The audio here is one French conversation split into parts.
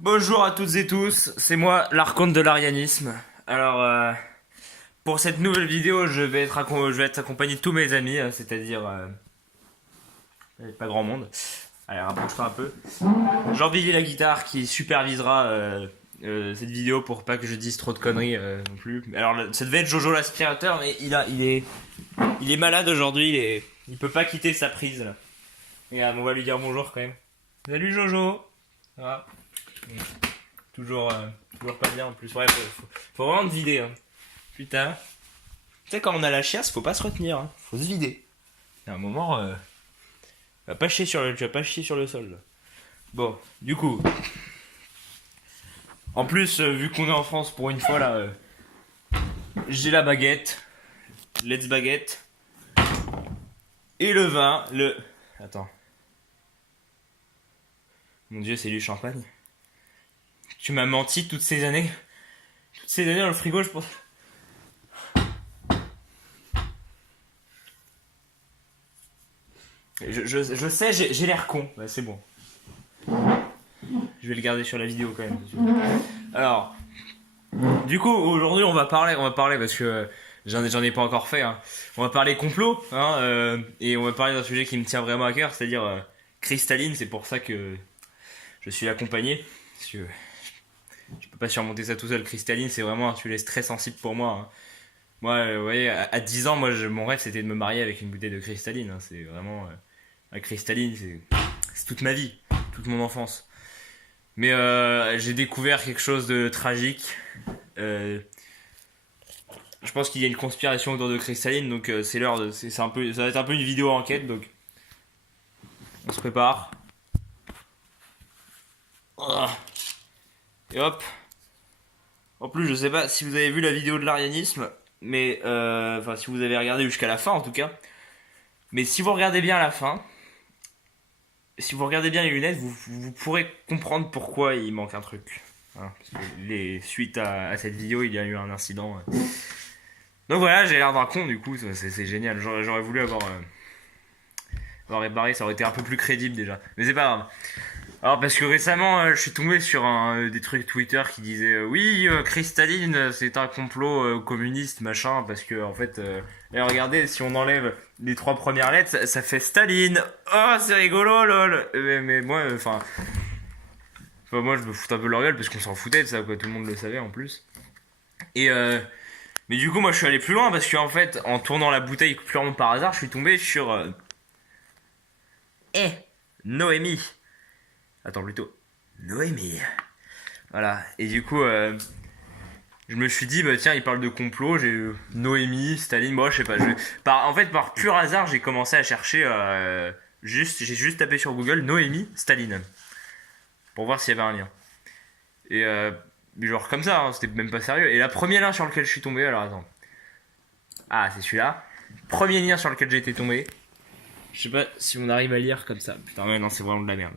Bonjour à toutes et tous, c'est moi l'archonte de l'arianisme. Alors, pour cette nouvelle vidéo, je vais être accompagné de tous mes amis, c'est-à-dire pas grand monde. Allez, rapproche-toi un peu. Jean-Billy la guitare qui supervisera cette vidéo pour pas que je dise trop de conneries non plus. Alors, ça devait être Jojo l'aspirateur, mais il est malade aujourd'hui, il peut pas quitter sa prise là. Et on va lui dire bonjour quand même. Salut Jojo. Ça va? Toujours, toujours pas bien en plus. Ouais, faut vraiment te vider. Hein. Putain. Tu sais, quand on a la chiasse, faut pas se retenir. Hein. Faut se vider. À un moment, tu vas pas chier sur le sol. Là. Bon, du coup. En plus, vu qu'on est en France pour une fois là, j'ai la baguette. Let's baguette. Et le vin. Attends. Mon dieu, c'est du champagne. Tu m'as menti toutes ces années. Toutes ces années dans le frigo, je pense. Je sais, j'ai l'air con. Bah, c'est bon. Je vais le garder sur la vidéo quand même. Alors, du coup, aujourd'hui, on va parler parce que j'en ai pas encore fait. Hein. On va parler complot, hein, et on va parler d'un sujet qui me tient vraiment à cœur, c'est-à-dire cristalline. C'est pour ça que je suis accompagné. Parce que je peux pas surmonter ça tout seul. Cristalline, c'est vraiment un sujet très sensible pour moi. Hein. Moi, vous voyez, à 10 ans, mon rêve, c'était de me marier avec une bouteille de cristalline. Hein. C'est vraiment... la cristalline, c'est toute ma vie, toute mon enfance. Mais j'ai découvert quelque chose de tragique. Euh, je pense qu'il y a une conspiration autour de cristalline, donc c'est l'heure de... C'est un peu, ça va être un peu une vidéo enquête, donc on se prépare. Ah. Et hop. En plus, je sais pas si vous avez vu la vidéo de l'arianisme, mais enfin si vous avez regardé jusqu'à la fin en tout cas. Mais si vous regardez bien à la fin, si vous regardez bien les lunettes, vous pourrez comprendre pourquoi il manque un truc. Hein, parce que suite à cette vidéo, il y a eu un incident. Donc voilà, j'ai l'air d'un con du coup, c'est génial. J'aurais voulu avoir réparé, ça aurait été un peu plus crédible déjà. Mais c'est pas grave. Alors parce que récemment, je suis tombé sur des trucs Twitter qui disaient oui, cristalline, c'est un complot communiste machin parce que en fait, et regardez, si on enlève les trois premières lettres, ça fait Staline. Oh, c'est rigolo, lol. Mais moi, moi, je me fous un peu de leur gueule parce qu'on s'en foutait de ça, quoi. Tout le monde le savait en plus. Et mais du coup, moi, je suis allé plus loin parce qu'en fait, en tournant la bouteille purement par hasard, je suis tombé sur eh Noémie. Attends, plutôt Noémie. Voilà. Et du coup, je me suis dit, bah tiens, il parle de complot. J'ai Noémie, Staline. Moi, je sais pas. En fait, par pur hasard, j'ai commencé à chercher. J'ai juste tapé sur Google Noémie, Staline. Pour voir s'il y avait un lien. Et genre comme ça, hein, c'était même pas sérieux. Et la première lien sur lequel je suis tombé, alors attends. Ah, c'est celui-là. Premier lien sur lequel j'ai été tombé. Je sais pas si on arrive à lire comme ça. Putain, ouais, non, c'est vraiment de la merde.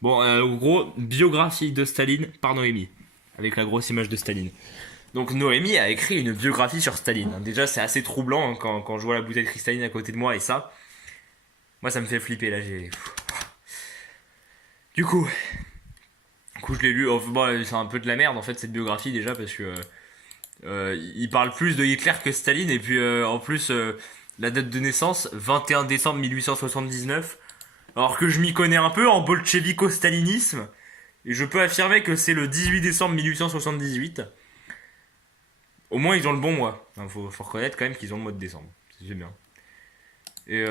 Bon, en gros, biographie de Staline par Noémie. Avec la grosse image de Staline. Donc Noémie a écrit une biographie sur Staline. Déjà, c'est assez troublant hein, quand je vois la bouteille de cristalline à côté de moi et ça. Moi, ça me fait flipper là. Du coup, je l'ai lu. Bon, c'est un peu de la merde en fait cette biographie déjà parce que il parle plus de Hitler que Staline et puis en plus la date de naissance 21 décembre 1879. Alors que je m'y connais un peu en bolchevico-stalinisme et je peux affirmer que c'est le 18 décembre 1878. Au moins ils ont le bon mois. Enfin, faut reconnaître quand même qu'ils ont le mois de décembre. C'est bien. Et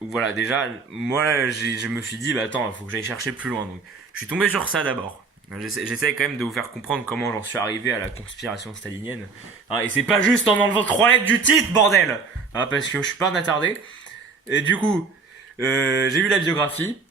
voilà, déjà, moi je me suis dit, bah attends, il faut que j'aille chercher plus loin. Donc je suis tombé sur ça d'abord. J'essaie quand même de vous faire comprendre comment j'en suis arrivé à la conspiration stalinienne. Hein, et c'est pas juste en enlevant 3 lettres du titre, bordel hein, parce que je suis pas un attardé. Et du coup, j'ai lu la biographie.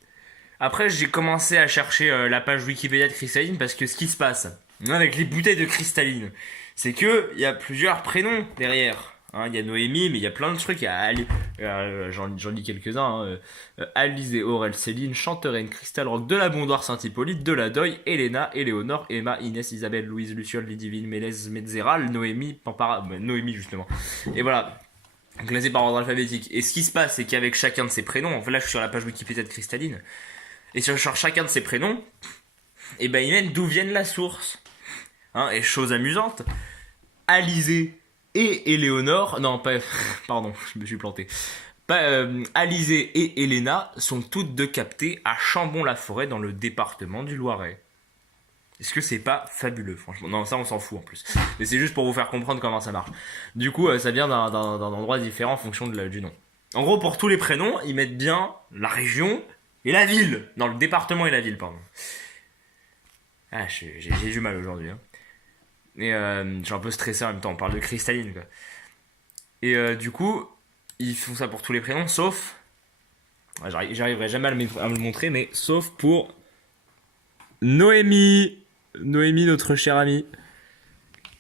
Après, j'ai commencé à chercher la page Wikipédia de cristalline parce que ce qui se passe avec les bouteilles de cristalline, c'est que il y a plusieurs prénoms derrière. Hein, il y a Noémie, mais il y a plein de trucs. Il y a j'en lis quelques-uns. Hein, Alizé, Aurel, Céline, Chantereine, Cristal Rock, de la Bondoire, Saint-Hippolyte, de la Doye, Elena, Éléonore, Emma, Inès, Isabelle, Louise, Luciole, Lidivine, Mélèze, Metzeral, Noémie, Pampara, Noémie justement. Et voilà, classé par ordre alphabétique. Et ce qui se passe, c'est qu'avec chacun de ces prénoms, en fait là je suis sur la page Wikipédia de Cristalline, et sur chacun de ces prénoms, Et ben ils mettent d'où viennent la source. Hein, et chose amusante, Alizé et Éléonore, non pas, pardon, je me suis planté. Pas, Alizé et Elena sont toutes deux captées à Chambon-la-Forêt dans le département du Loiret. Est-ce que c'est pas fabuleux, franchement? Non, ça on s'en fout en plus. Mais c'est juste pour vous faire comprendre comment ça marche. Du coup, ça vient d'un endroit différent en fonction du nom. En gros, pour tous les prénoms, ils mettent bien la région et la ville. Non, le département et la ville, pardon. Ah, j'ai du mal aujourd'hui. Hein. Et je suis un peu stressé en même temps, on parle de cristalline quoi. Et du coup, ils font ça pour tous les prénoms, sauf. J'arriverai jamais à me le montrer, mais sauf pour Noémie. Noémie, notre chère amie.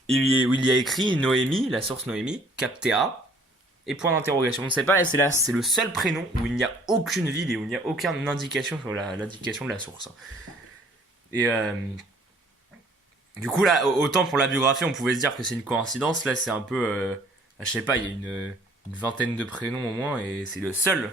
Où il y a écrit Noémie, la source Noémie, Captea, et point d'interrogation. On ne sait pas, c'est le seul prénom où il n'y a aucune ville et où il n'y a aucune indication sur l'indication de la source. Et du coup, là, autant pour la biographie, on pouvait se dire que c'est une coïncidence. Là, c'est un peu. Je sais pas, il y a une vingtaine de prénoms au moins, et c'est le seul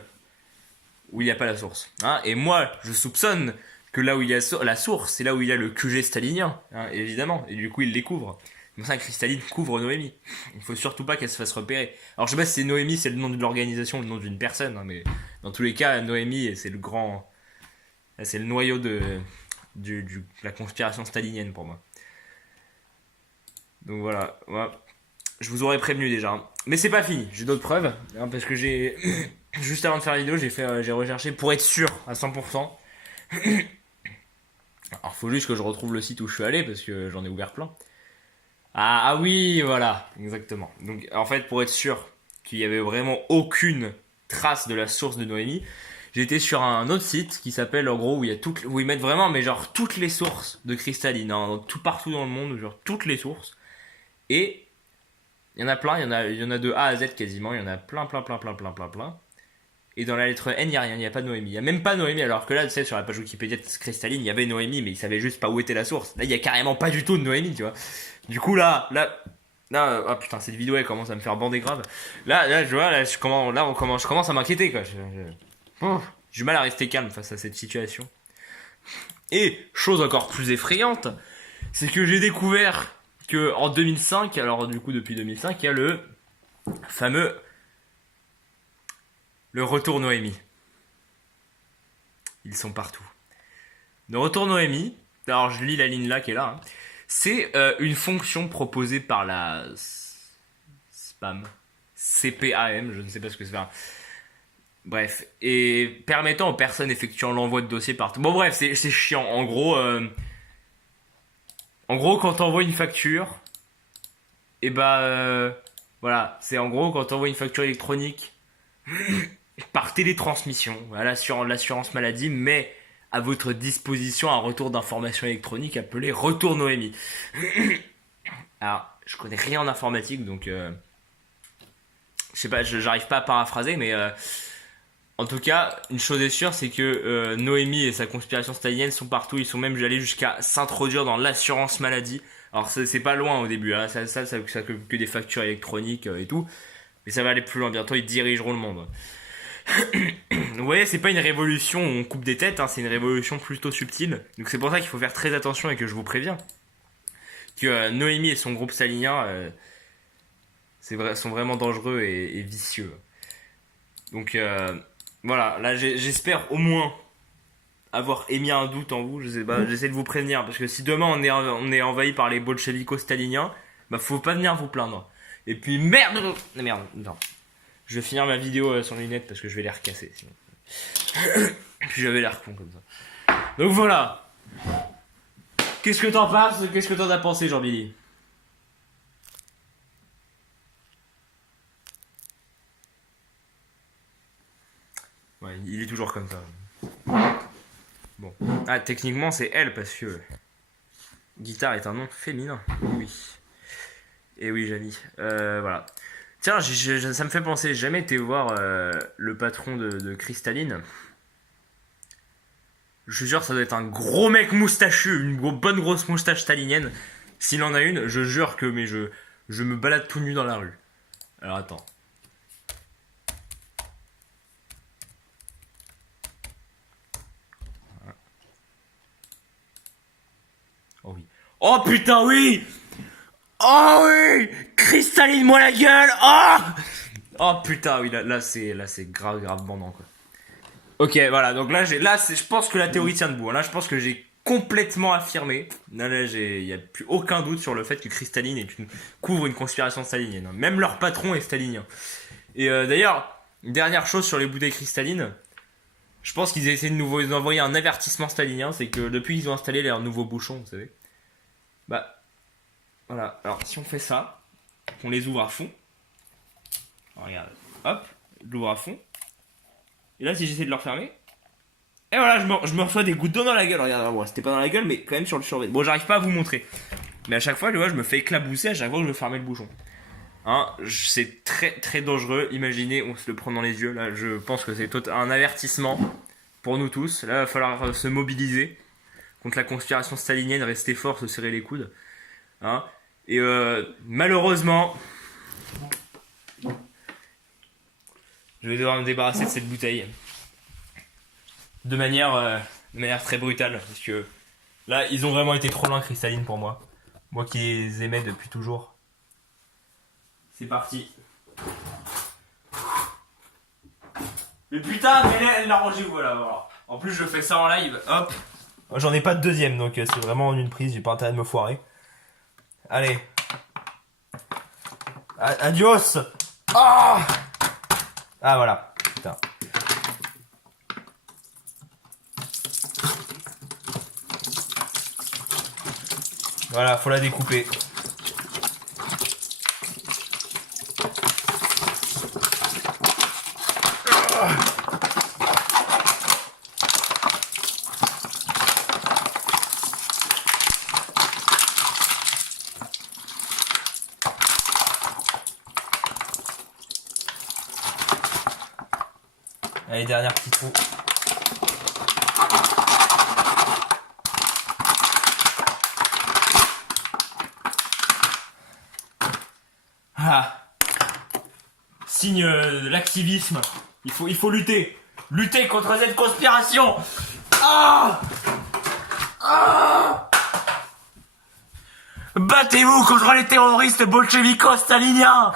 où il n'y a pas la source. Hein, et moi, je soupçonne que là où il y a la source, c'est là où il y a le QG stalinien, hein, évidemment. Et du coup, il les couvre. Comme ça, Cristaline couvre Noémie. Il faut surtout pas qu'elle se fasse repérer. Alors, je sais pas si c'est Noémie, c'est le nom de l'organisation, le nom d'une personne, hein, mais dans tous les cas, Noémie, c'est le grand. C'est le noyau de la conspiration stalinienne pour moi. Donc voilà, ouais. Je vous aurais prévenu déjà. Hein. Mais c'est pas fini, j'ai d'autres preuves. Hein, parce que j'ai. Juste avant de faire la vidéo, j'ai recherché pour être sûr à 100%. Alors faut juste que je retrouve le site où je suis allé parce que j'en ai ouvert plein. Ah oui, voilà, exactement. Donc en fait, pour être sûr qu'il y avait vraiment aucune trace de la source de Noémie, j'ai été sur un autre site qui s'appelle en gros où ils mettent vraiment mais genre toutes les sources de cristalline, hein, tout partout dans le monde, genre toutes les sources. Et il y en a plein, il y en a de A à Z quasiment, il y en a plein, plein, plein, plein, plein, plein, plein. Et dans la lettre N, il n'y a rien, il n'y a pas de Noémie. Il n'y a même pas Noémie, alors que là, tu sais, sur la page Wikipédia de Cristalline, il y avait Noémie, mais il savait juste pas où était la source. Là, il y a carrément pas du tout de Noémie, tu vois. Du coup, oh putain, cette vidéo, elle commence à me faire bander grave. Là, je vois, je commence à m'inquiéter, quoi. J'ai du mal à rester calme face à cette situation. Et, chose encore plus effrayante, c'est que j'ai découvert que en 2005, alors du coup depuis 2005, il y a le fameux le retour Noémie. Ils sont partout. Le retour Noémie, alors je lis la ligne là qui est là, hein. C'est une fonction proposée par la spam, CPAM, je ne sais pas ce que c'est. Bref, et permettant aux personnes effectuant l'envoi de dossiers partout. Bon bref, c'est chiant. En gros, quand t'envoies une facture, et voilà, c'est en gros quand t'envoies une facture électronique par télétransmission, voilà, l'assurance maladie met à votre disposition un retour d'information électronique appelé Retour Noémie. Alors, je connais rien en informatique, donc je sais pas, j'arrive pas à paraphraser, mais en tout cas, une chose est sûre, c'est que Noémie et sa conspiration stalinienne sont partout. Ils sont même allés jusqu'à s'introduire dans l'assurance maladie. Alors c'est pas loin au début, hein. Ça que des factures électroniques et tout, mais ça va aller plus loin. Bientôt, ils dirigeront le monde. Vous voyez, c'est pas une révolution où on coupe des têtes, hein, c'est une révolution plutôt subtile. Donc c'est pour ça qu'il faut faire très attention et que je vous préviens que Noémie et son groupe stalinien sont vraiment dangereux et vicieux. Donc voilà, là j'espère au moins avoir émis un doute en vous. Je sais pas, j'essaie de vous prévenir parce que si demain on est envahi par les bolchevico-staliniens, bah faut pas venir vous plaindre. Et puis merde, non. Je vais finir ma vidéo sans lunettes parce que je vais les recasser sinon. Puis j'avais l'air con comme ça. Donc voilà. Qu'est-ce que t'en penses? Qu'est-ce que t'en as pensé, Jean-Billy? Ouais, il est toujours comme ça. Bon. Ah, techniquement, c'est elle parce que guitare est un nom féminin. Oui. Et oui, Jamy. Voilà. Tiens, ça me fait penser, j'ai jamais été voir le patron de Cristalline. Je suis sûr ça doit être un gros mec moustachu, une bonne grosse moustache stalinienne. S'il en a une, je jure que je me balade tout nu dans la rue. Alors attends. Oh oui. Oh putain, oui! Oh oui! Cristalline-moi la gueule! Oh! Oh putain, oui, là c'est grave bandant, quoi. Ok, voilà, donc je pense que la théorie tient debout. Là, je pense que j'ai complètement affirmé. Là, il n'y a plus aucun doute sur le fait que Cristalline couvre une conspiration stalinienne. Même leur patron est stalinien. Et d'ailleurs, dernière chose sur les bouteilles cristallines, je pense qu'ils essaient de nous envoyer un avertissement stalinien, c'est que depuis qu'ils ont installé leurs nouveaux bouchons, vous savez, bah, voilà. Alors, si on fait ça, on les ouvre à fond. Alors, regarde, hop, je l'ouvre à fond. Et là, si j'essaie de le refermer, et voilà, je me reçois des gouttes d'eau dans la gueule. Regarde, bon, c'était pas dans la gueule, mais quand même sur le survêt. Bon, j'arrive pas à vous montrer. Mais à chaque fois, tu vois, je me fais éclabousser à chaque fois que je veux fermer le bouchon. Hein, c'est très dangereux. Imaginez, on se le prend dans les yeux. Là, je pense que c'est un avertissement pour nous tous. Là, il va falloir se mobiliser contre la conspiration stalinienne, rester fort, se serrer les coudes. Hein. Et malheureusement, je vais devoir me débarrasser de cette bouteille de manière très brutale, parce que là, ils ont vraiment été trop loin, Cristalline, pour moi. Moi qui les aimais depuis toujours. C'est parti. Mais putain, mais elle l'a rangé où, voilà. En plus, je fais ça en live, hop. J'en ai pas de deuxième, donc c'est vraiment en une prise, j'ai pas intérêt de me foirer. Allez. Adios. Ah, voilà. Putain. Voilà, faut la découper. Allez, dernier petit trou. Ah. Signe de l'activisme. Il faut lutter. Lutter contre cette conspiration. Ah. Ah. Battez-vous contre les terroristes bolchevico-staliniens.